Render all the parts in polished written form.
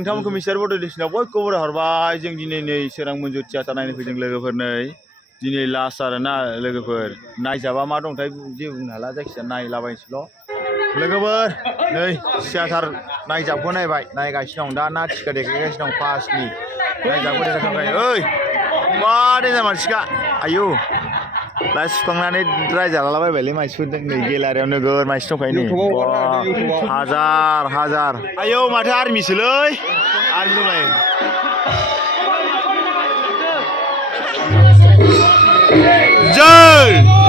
नोंथांमोनखौ mister बड' डिस्ट्रिक्टआव बयखौबो हरबाय जों दिनै नै सोरां मन्जुर थियाटार नायनो फैदों लोगोफोर नै दिनै लास्ट आरोना लोगोफोर नायजाबा मा दंथाय जेबो बुंनो हाला जायखिजाया नायलाबायनोसैल' लोगोफोर नै थियाटार नायजाबखौ नायगासिनो दं दा ना टिकेट देखायगासिनो दं पासनि नायजाबखौ देखायखांबाय ओइ मा देन्जार मानसिखा आयु लाइट सुखांनानै रायजालाबायबायलै मानसिफोरजों नै गेलारियाव नोगोर मानसि दंखायो नै हाजार आयौ माथो आर्मिसोलै आर्मि दंलाय जै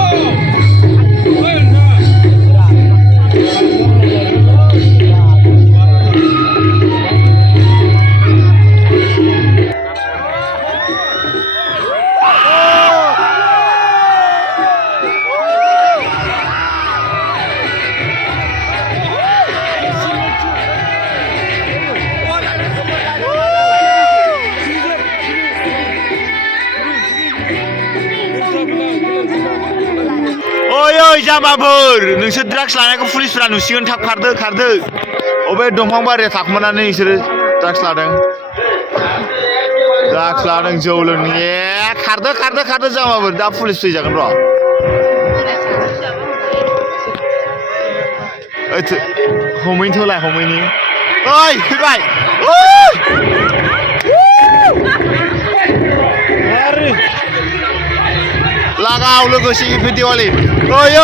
ओइ जाम्बाफोर नोंसोर ड्राग्स लानायखौ पुलिसफोरा नुसिगोन थाब खारदो अबे दंफां बारियाव थाखुमानानै नोंसोरो ड्राग्स लादों जौ लोंनो खारदो जाम्बाफोर दा पुलिस फैजागोन र' हमैनि ओइ फैबाय लागाव लोगोसे हैप्पी दिवाली ओइ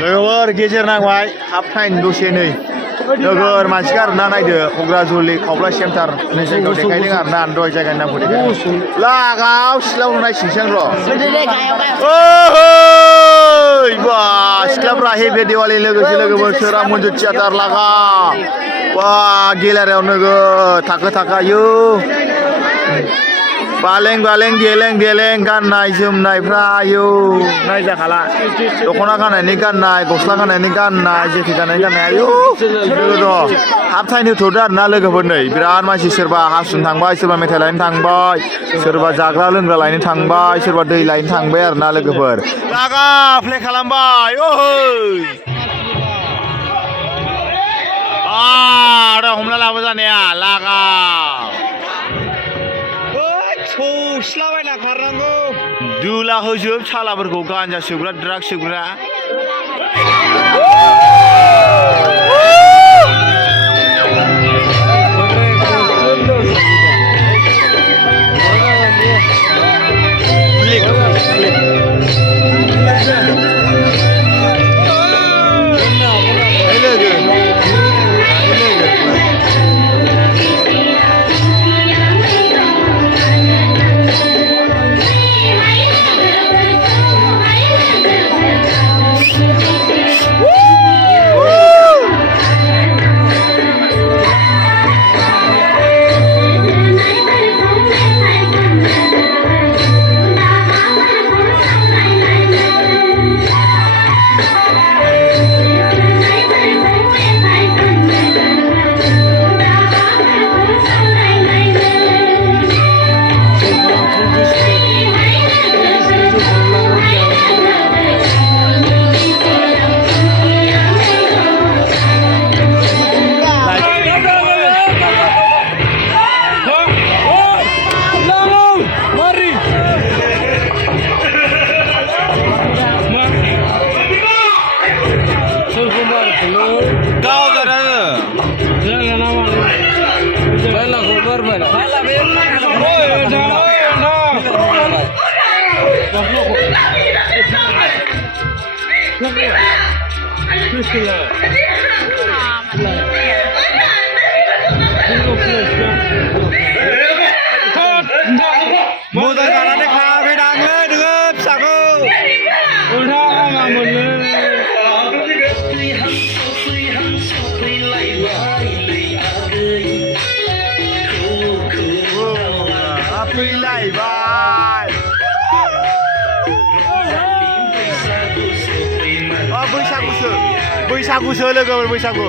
लोगोफोर गेजेर नांबाय हाफ टाइम दसे नै नोगोर मानसि आरोना नायदो क'क्राझारनि खावब्ला सेन्टार होननाय जायगायाव देखायदों आरोना दहाय जायगानि नामखौ देखायदों लागाव सिथ्लायाव नायसिंसां र' ओइ बा सिख्लाफ्रा हैप्पी दिवाली लोगोफोर सोरां मन्जुर थियाटार लागाव बा गेलारियाव नोगोर थाखो आयु बालें देलें गाननाय जोमनायफ्रा आयु नायजाखाला दख'ना गाननायनि गाननाय गस्ला गाननायनि गाननाय जेकेट गाननाय आयु लोगो दं हाफ टाइम होथ'दो आरोना लोगोफोर नै बिराद मानसि सोरबा हासुनो थांबाय सोरबा मेथाइ लायनो थांबाय सोरबा जाग्रा लोंग्रा लायनो थांबाय सोरबा दै लायनो थांबाय आरोना लोगोफोर लागा प्ले खालामबाय ओइ आदा हमना लाबो जानाया लागा सौसिलाबायना खारनांगौ दुला होजोब सालाफोरखौ गान्जा सोबग्रा ड्राग्स सोबग्रा मोजां जानानै खाफैनांलै नोङो फिसाखौ उल्था आंहा मोनलै फैलायबाय बैसागुसो बैसागुसो लोगोफोर बैसागु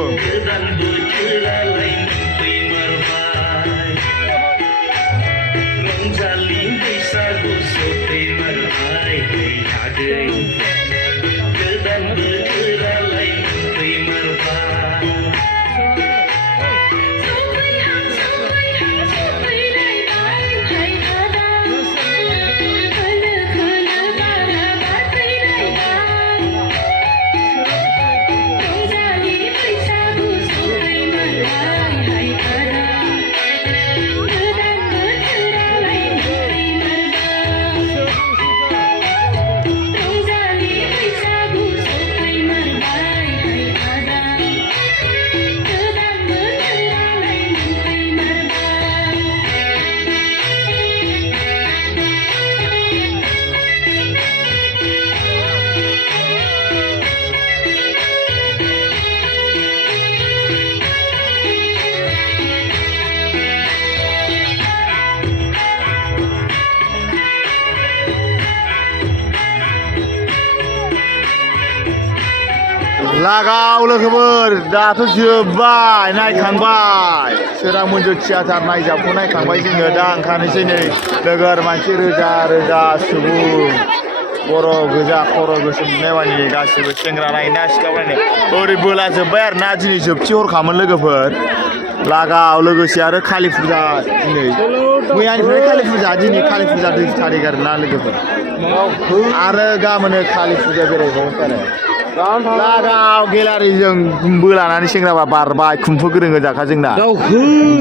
लागाव लोगोफोर दाथ' जोब्बाय नायखांबाय सोरां मन्जु थियाटार नायजाबखौ नायखांबाय जोङो दा ओंखारनोसै नै नोगोर मानसि रोजा रोजा सुबुं बर' गोजा खर' गोसोम नुनायमानि गासिबो सेंग्रा नायना सिख्ला नायनो ओरै बोला जोब्बाय आरो ना दिनै जोबथि हरखामोन लोगोफोर लागाव लोगोसे आरो कालि फुजा दिनै मैयानिफ्राय कालि फुजा दिनै कालि फुजा 2 थारिख आरो ना लोगोफोर आरो गाबोनो कालि फुजा बेरायबावगोन आरो लागाव गेलारिजों बोलानानै सेंग्राबा बारबाय खुम्फु गोरों गोजाखा जोंना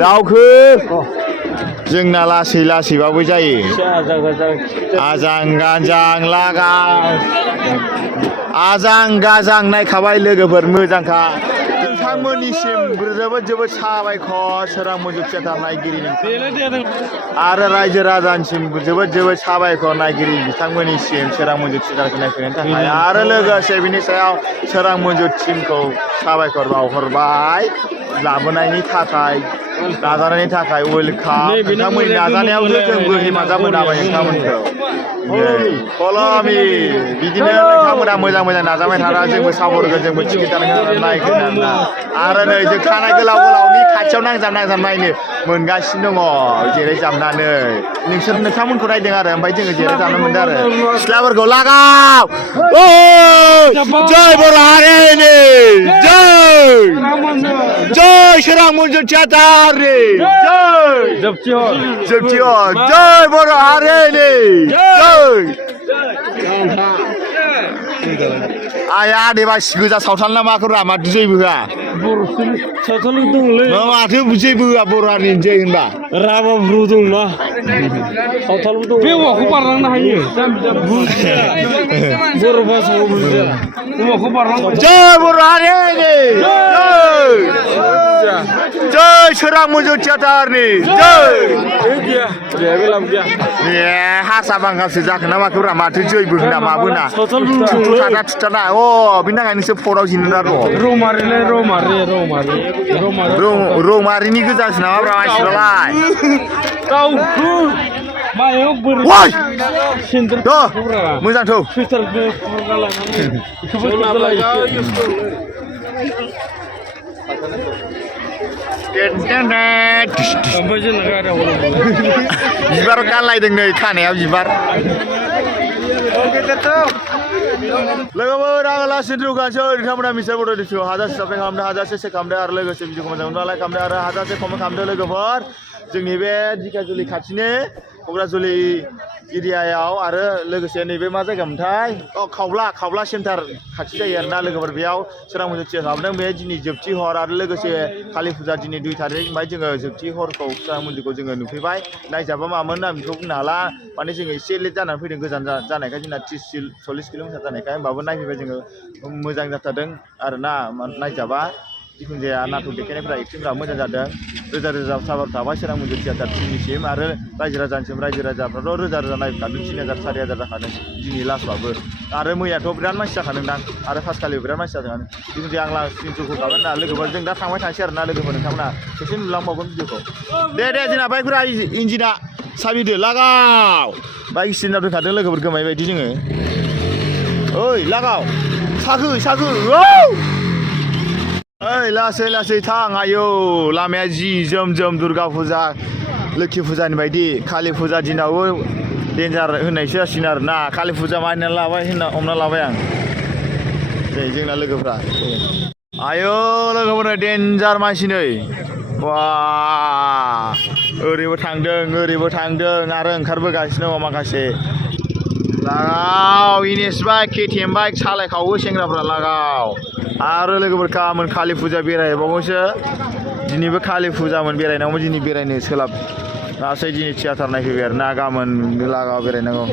दावखो जोंना लासै लासैबाबो जायो आजां गाजां लागाव आजां गाजां नायखाबाय लोगोफोर मोजांखा नोंथांमोननिसिम जोबोद जोबोद साबायखर सोरां मन्जु थियाटार नायगिरि आरो रायजो राजानिसिम जोबोद जोबोद साबायखर नायगिरि बिथांमोननिसिम सोरां मन्जु थियाटारखौ नायफैनायनि थाखाय आरो लोगोसे बिनि सायाव सोरां मन्जु टिमखौ साबायखर बावहरबाय लाबोनायनि थाखाय नाजानायनि थाखाय वेलकाम नोंथांमोननि नाजानायावसो जोंबो हेफाजाब मोनाबाय नोंथांमोनखौ कलमि बिदिनो नोंथांमोना मोजां मोजां नाजाबाय थाना जोंबो सावरगोन जोंबो टिकेट दानगोन नायगोन आरोना आरो नै जों खानाय गोलाव गोलावनि खाथियाव नांजाब नांजाब नायनो मोनगासिनो दङ जेरै जाबनानै नोंथांमोनखौ नायदों आरो ओमफ्राय जोङो जेरै जाबनो मोनदों आरो सिख्लाफोरखौ लागाव जय बर' हारिनि जय सोरां मन्जु थियाटारनि जोबथि हर जय बर' हारिनि आया आदेबासि गोजा सावथाल ना माखौ माथो जैबो होआ सावथाल दंलै माथो जैबो होआ बर' हारिनि जै होनबा राभा ब्रु दंना सावथालबो दं बे औवाखौ बारलांनो हायो बर' भाषाखौ बुजिया औवाखौ बारलांनो जय बर' हारिनि जय सोरां मन्जु थियाटारनि जय हारसा बांगालसो जाखो ना माखौ माथो जैबो होना माबोना थुथा थुथाना अ बिनि थाखाय नोंसोर फराव जिनोना र' रौमारिनि गोजानसो नामा मानसिफ्रालाय मोजांथ' बिबार गानलायदों नै खानायाव बिबार लोगोफोर आं लासैनो जौगानोसै नोंथांमोना मिस्टार बर' दिसखौ हाजासे साबस्क्राइब खालामदो हाजासे सेयार खालामदो आरो लोगोसे भिडिअखौ मोजां मोनब्ला लाइक खालामदो आरो हाजासे कमेन्ट खालामदो लोगोफोर जोंनि बे दिखाजुलि खाथिनि क'क्राझारजुलि एरियायाव आरो लोगोसे नैबे मा जायगामोनथाय खावब्ला सेन्टार खाथि जायो आरोना लोगोफोर बेयाव सोरां मन्जु थियाटार हाबदों बे दिनै जोबथि हर आरो लोगोसे कालि फुजा दिनै 2 थारिख ओमफ्राय जोङो जोबथि हरखौ सोरां मन्जुखौ जोङो नुफैबाय नायजाबा मामोन आं बेखौ बुंनो हाला माने जोङो एसे लेट जानानै फैदों गोजान जानायखाय जोंना 30-40 किल'मिटार जानायखाय होमबाबो नायफैबाय जोङो मोजां जाथारदों आरोना नायजाबा जिखुनु जाया नाटक देखायनायफ्रा एक्टिंफ्रा मोजां जादों रोजा रोजा साबायखर थाबाय सोरां मन्जु थियाटार टिमनिसिम आरो रायजो राजानिसिम रायजो राजाफ्राथ' रोजा रोजा नायखादों 3000 4000 जाखादों दिनै लास्टबाबो आरो मैयाथ' बिराद मानसि जाखादोंदां आरो फार्स्टखालि बिराद मानसि जादों जिखुनु जाया आं लास्ट इन्ट्र'खौ खालामगोन ना लोगोफोर जों दा थांबाय थांसै आरोना लोगोफोर नोंथांमोना खेबसे नुलांबावगोन भिडिअखौ दे जोंना बाइकफोरा इन्जिना साबिदो लागाव बाइक स्टेन्डआव दोनखादों लोगोफोर गोमाय बायदि जोङो ओइ लागाव साखो ओइ लासै लासै थां आयौ लामाया जि जोम जोम दुर्गा फुजा लोखि फुजानि बायदि कालि फुजा दिनावबो डेन्जार होननायसो जासिगोन आरो ना कालि फुजा मानिनानै लाबाय होनना हमना लाबाय आं दे जोंना लोगोफ्रा आयौ लोगोफोरनो डेन्जार मानसि नै बा ओरैबो थांदों आरो ओंखारबोगासिनो दङ माखासे लागाव इनेस बाइक केटिएम बाइक सालायखावो सेंग्राफ्रा लागाव आरो लोगोफोर गाबोन कालि फुजा बेरायबावोसो दिनैबो कालि फुजामोन बेरायनांगौमोन दिनै बेरायनो सोलाबासै दिनै थियाटार नायफैबाय आरो ना गाबोन लागाव बेरायनांगौ